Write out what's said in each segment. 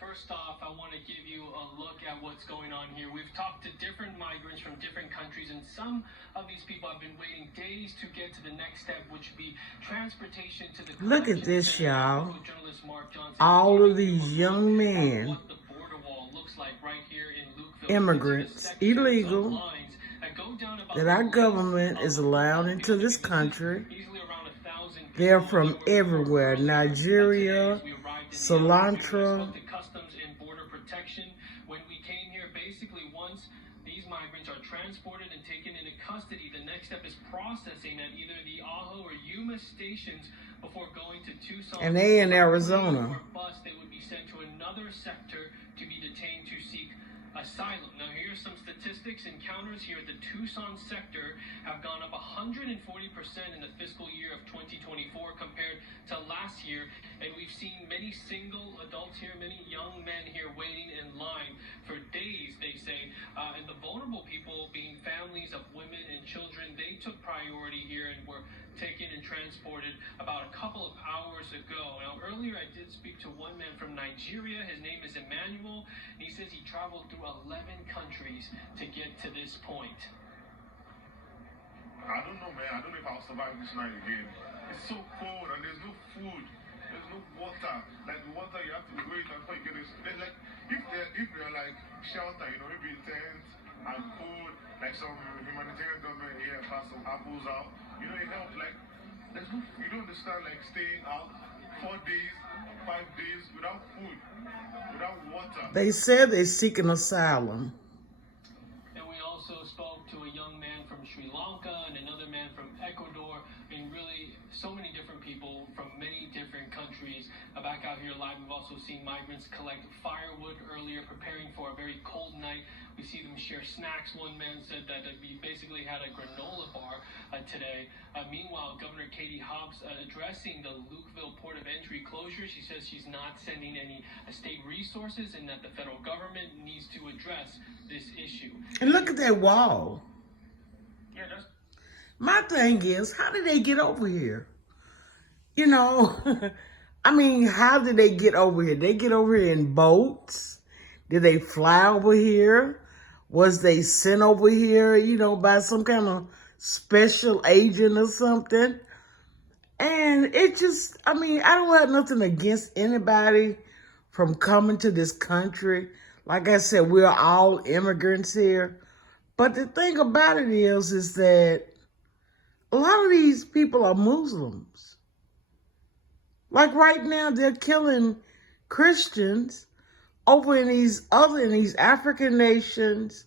First off, I want to give you a look at what's going on here. We've talked to different migrants from different countries, and some of these people have been waiting days to get to the next step, which would be transportation to the Look at this, y'all. All of these young men, immigrants, illegal, that our government is allowed into this country. They're from everywhere, Nigeria, cilantro. When we came here, basically once these migrants are transported and taken into custody, the next step is processing at either the Ajo or Yuma stations before going to Tucson. And they in Arizona. Or bus, they would be sent to another sector to be detained to seek asylum. Now here's some statistics. Encounters here at the Tucson sector have gone up 140% in the fiscal year of 2024 compared to last year, and we've seen many single adults here, many young men here waiting in line for days, they say, and the vulnerable people being families of women and children, they took priority here and were taken and transported about a couple of hours ago. Now earlier I did speak to one man from Nigeria. His name is Emmanuel, and he says he traveled through 11 countries to get to this point. I don't know, man. I don't know if I'll survive this night again. It's so cold and there's no food. There's no water. Like the water, you have to wait until you get this. Like if they're like shelter, maybe tent and food, like some humanitarian government here pass some apples out. It helps. Like there's no, you don't understand. Like staying out 4 days, 5 days without food, without water. They said they're seeking asylum. And we also spoke to a young man from Sri Lanka and another man from Ecuador. I mean, really, so many different people from many different countries. Back out here live, we've also seen migrants collect firewood earlier, preparing for a very cold night. We see them share snacks. One man said that we basically had a granola bar today. Meanwhile, Governor Katie Hobbs addressing the Lukeville Port of Entry closure. She says she's not sending any state resources and that the federal government needs to address this issue. And look at that wall. Yeah, my thing is, how did they get over here? I mean, how did they get over here? They get over here in boats? Did they fly over here? Was they sent over here, by some kind of special agent or something? And it just, I don't have nothing against anybody from coming to this country. Like I said, we're all immigrants here. But the thing about it is that a lot of these people are Muslims. Like right now, they're killing Christians over in these African nations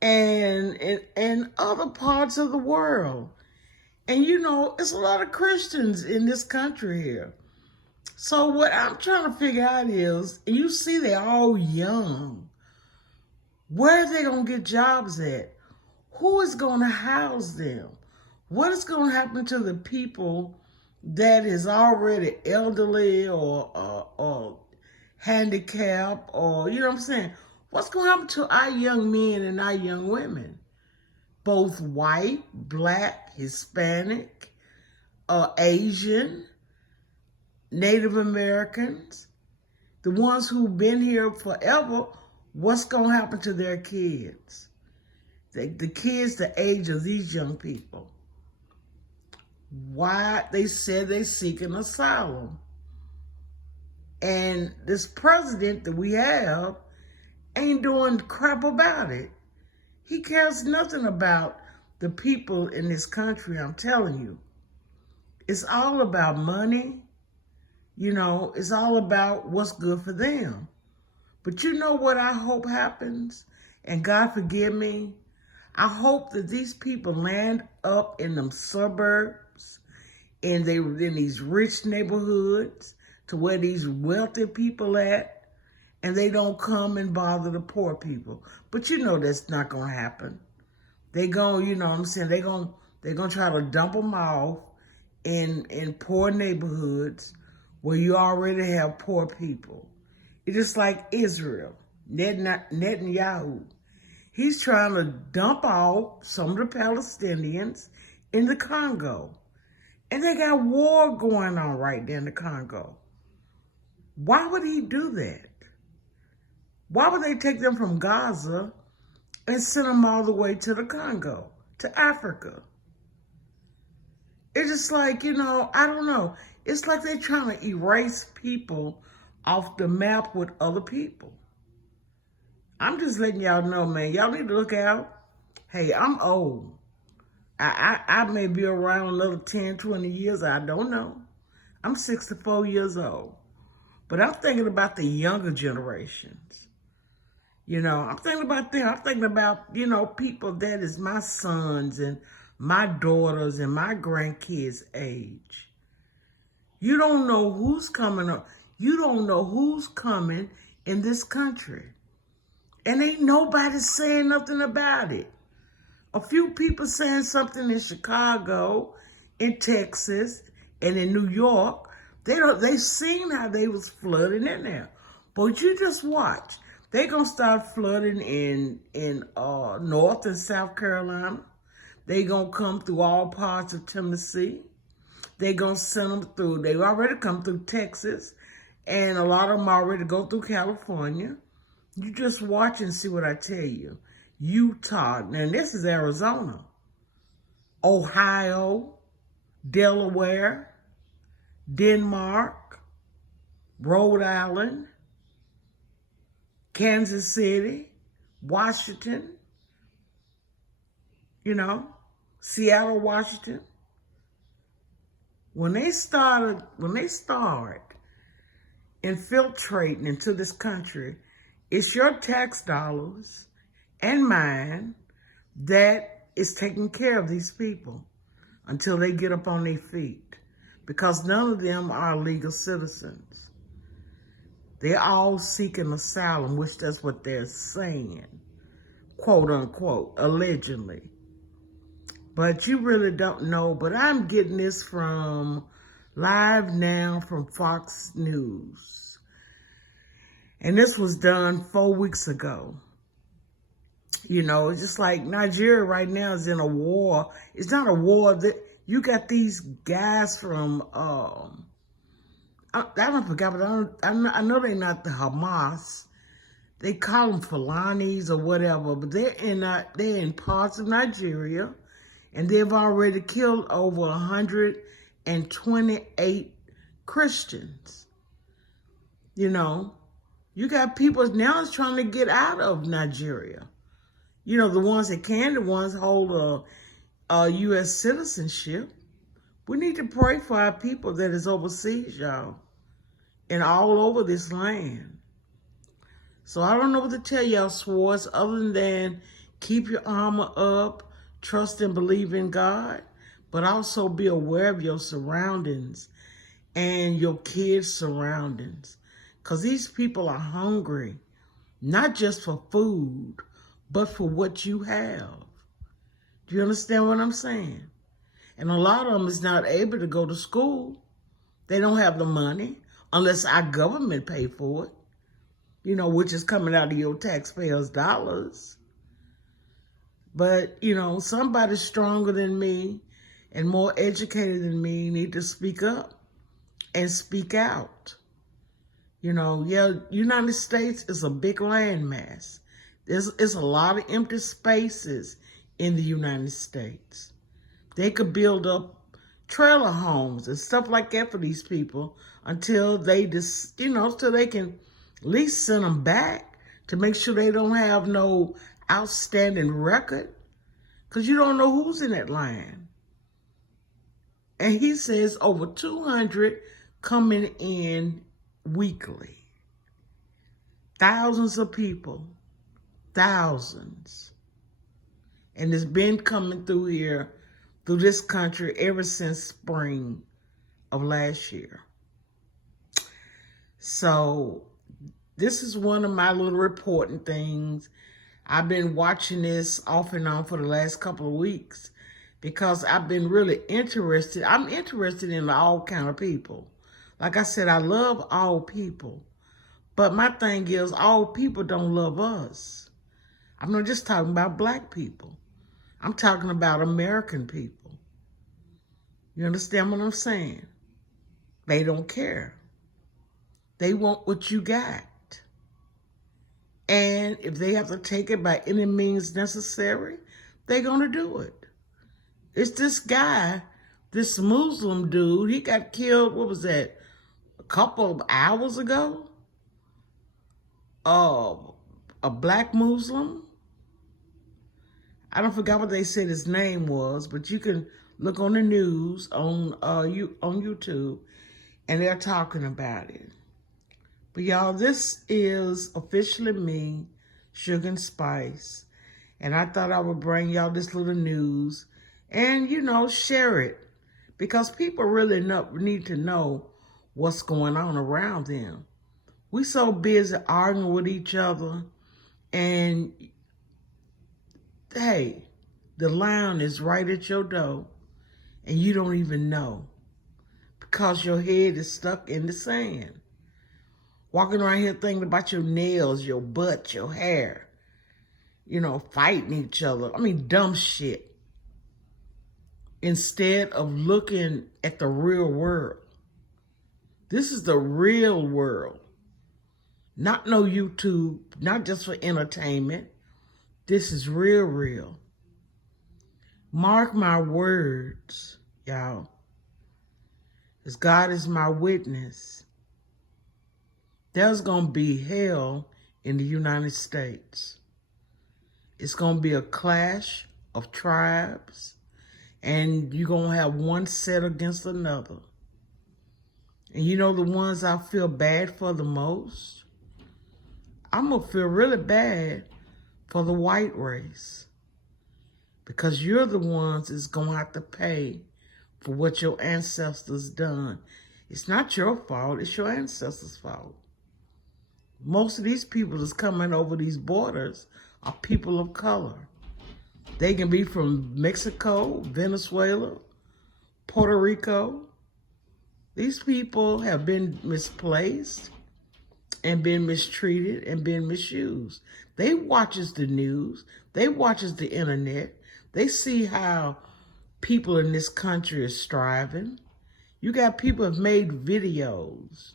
and other parts of the world. And it's a lot of Christians in this country here. So what I'm trying to figure out is, and you see they're all young. Where are they going to get jobs at? Who is going to house them? What is going to happen to the people that is already elderly or handicapped or, you know what I'm saying? What's going to happen to our young men and our young women? Both white, black, Hispanic, Asian, Native Americans, the ones who've been here forever, what's going to happen to their kids? The kids the age of these young people. Why they said they're seeking asylum. And this president that we have ain't doing crap about it. He cares nothing about the people in this country, I'm telling you. It's all about money. It's all about what's good for them. But you know what I hope happens? And God forgive me. I hope that these people land up in them suburbs, in these rich neighborhoods, to where these wealthy people at, and they don't come and bother the poor people. But that's not going to happen. They going, they're going to try to dump them off in poor neighborhoods where you already have poor people. It's just like Israel, Netanyahu. He's trying to dump off some of the Palestinians in the Congo. And they got war going on right there in the Congo. Why would he do that? Why would they take them from Gaza and send them all the way to the Congo, to Africa? It's just like, I don't know. It's like they're trying to erase people off the map with other people. I'm just letting y'all know, man. Y'all need to look out. Hey, I'm old. I may be around another 10, 20 years. I don't know. I'm 64 years old. But I'm thinking about the younger generations. I'm thinking about them. I'm thinking about, people that is my sons and my daughters and my grandkids' age. You don't know who's coming up. You don't know who's coming in this country. And ain't nobody saying nothing about it. A few people saying something in Chicago, in Texas, and in New York. They seen how they was flooding in there. But you just watch. They gonna start flooding in North and South Carolina. They gonna come through all parts of Tennessee. They gonna send them through. They already come through Texas, and a lot of them already go through California. You just watch and see what I tell you. Utah, now this is Arizona, Ohio, Delaware, Denmark, Rhode Island, Kansas City, Washington, Seattle, Washington. When they start infiltrating into this country, it's your tax dollars and mine that is taking care of these people until they get up on their feet, because none of them are legal citizens. They're all seeking asylum, which that's what they're saying, quote unquote, allegedly. But you really don't know. But I'm getting this from Live Now from Fox News. And this was done 4 weeks ago. It's just like Nigeria right now is in a war. It's not a war. That you got these guys from, I don't forget, but I know they're not the Hamas. They call them Fulanis or whatever, but they're in parts of Nigeria, and they've already killed over 128 Christians. You got people now trying to get out of Nigeria. The ones that can, the ones hold a U.S. citizenship. We need to pray for our people that is overseas, y'all, and all over this land. So I don't know what to tell y'all, Swartz, other than keep your armor up, trust and believe in God, but also be aware of your surroundings and your kids' surroundings. Because these people are hungry, not just for food, but for what you have. Do you understand what I'm saying? And a lot of them is not able to go to school. They don't have the money unless our government pay for it, which is coming out of your taxpayers' dollars. But, somebody stronger than me and more educated than me need to speak up and speak out. United States is a big landmass. There's a lot of empty spaces in the United States. They could build up trailer homes and stuff like that for these people until they till they can at least send them back to make sure they don't have no outstanding record, because you don't know who's in that land. And he says over 200 coming in weekly. Thousands of people. Thousands. And it's been coming through this country ever since spring of last year. So this is one of my little reporting things. I've been watching this off and on for the last couple of weeks because I've been really interested. I'm interested in all kind of people. Like I said, I love all people. But my thing is, all people don't love us. I'm not just talking about black people. I'm talking about American people. You understand what I'm saying? They don't care. They want what you got. And if they have to take it by any means necessary, they're going to do it. It's this guy, this Muslim dude, he got killed, what was that, a couple of hours ago? A black Muslim. I don't forget what they said his name was, but you can look on the news on YouTube, and they're talking about it. But y'all, this is officially me, Sugar and Spice, and I thought I would bring y'all this little news and, share it, because people really need to know what's going on around them. We so busy arguing with each other, and hey, the lion is right at your door, and you don't even know, because your head is stuck in the sand. Walking around here thinking about your nails, your butt, your hair, fighting each other. I mean, dumb shit. Instead of looking at the real world. This is the real world. Not no YouTube, not just for entertainment. This is real. Mark my words, y'all. As God is my witness, there's going to be hell in the United States. It's going to be a clash of tribes, and you're going to have one set against another. And the ones I feel bad for the most? I'm going to feel really bad for the white race, because you're the ones that's going to have to pay for what your ancestors done. It's not your fault, it's your ancestors' fault. Most of these people that's coming over these borders are people of color. They can be from Mexico, Venezuela, Puerto Rico. These people have been misplaced and been mistreated and been misused. They watches the news. They watches the internet. They see how people in this country are striving. You got people have made videos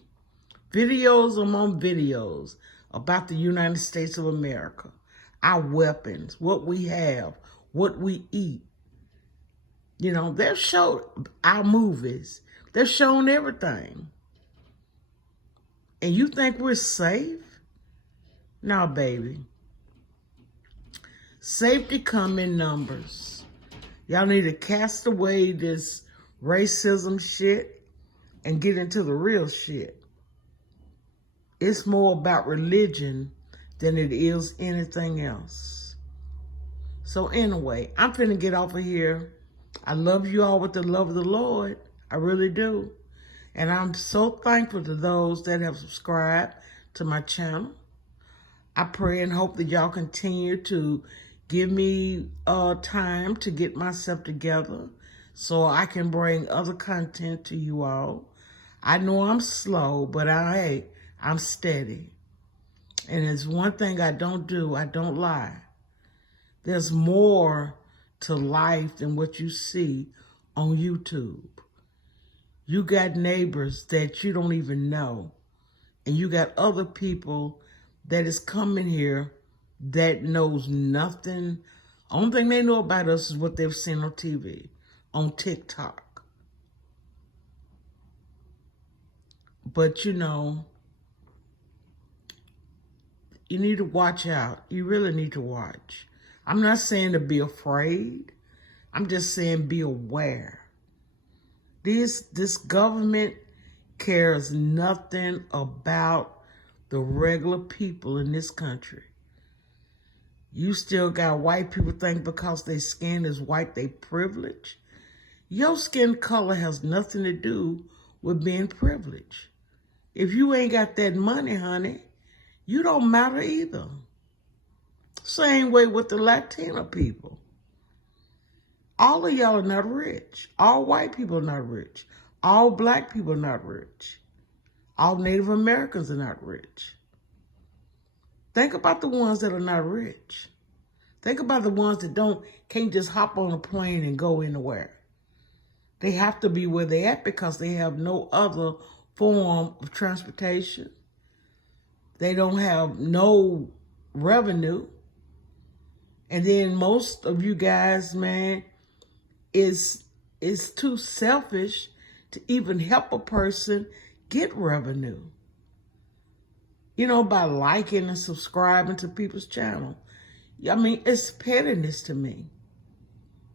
among videos about the United States of America, our weapons, what we have, what we eat. They've shown our movies. They've shown everything. And you think we're safe? No, baby. Safety come in numbers. Y'all need to cast away this racism shit and get into the real shit. It's more about religion than it is anything else. So anyway, I'm finna get off of here. I love you all with the love of the Lord. I really do. And I'm so thankful to those that have subscribed to my channel. I pray and hope that y'all continue to give me time to get myself together so I can bring other content to you all. I know I'm slow, but I'm steady. And there's one thing I don't do, I don't lie. There's more to life than what you see on YouTube. You got neighbors that you don't even know. And you got other people that is coming here that knows nothing. Only thing they know about us is what they've seen on TV, on TikTok. But you need to watch out. You really need to watch. I'm not saying to be afraid. I'm just saying be aware. This government cares nothing about the regular people in this country. You still got white people think because their skin is white, they privileged. Your skin color has nothing to do with being privileged. If you ain't got that money, honey, you don't matter either. Same way with the Latino people. All of y'all are not rich. All white people are not rich. All black people are not rich. All Native Americans are not rich. Think about the ones that are not rich. Think about the ones that can't just hop on a plane and go anywhere. They have to be where they at because they have no other form of transportation. They don't have no revenue. And then most of you guys, man, is too selfish to even help a person get revenue. You know, by liking and subscribing to people's channel. I mean, it's pettiness to me.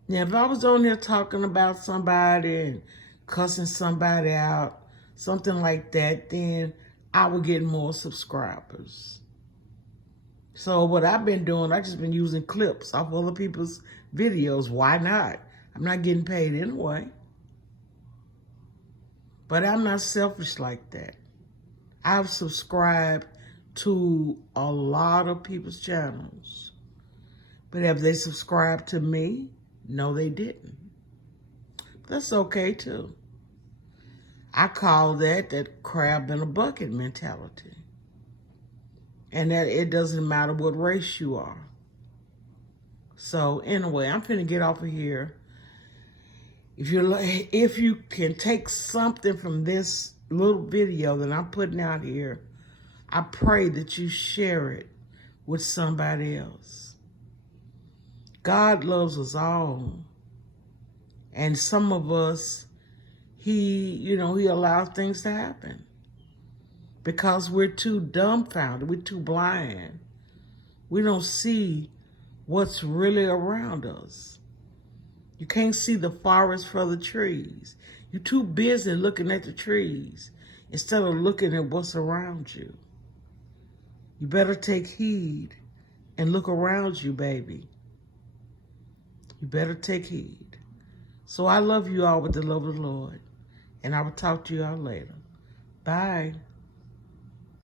Now, if I was on there talking about somebody and cussing somebody out, something like that, then I would get more subscribers. So what I've been doing, I've just been using clips off other people's videos. Why not? I'm not getting paid anyway. But I'm not selfish like that. I've subscribed to a lot of people's channels. But have they subscribed to me? No, they didn't. That's okay too. I call that crab in a bucket mentality. And that it doesn't matter what race you are. So anyway, I'm finna get off of here. If you can take something from this little video that I'm putting out here, I pray that you share it with somebody else. God loves us all. And some of us, he allows things to happen. Because we're too dumbfounded, we're too blind. We don't see what's really around us. You can't see the forest for the trees. You're too busy looking at the trees instead of looking at what's around you. You better take heed and look around you, baby. You better take heed. So I love you all with the love of the Lord. And I will talk to you all later. Bye.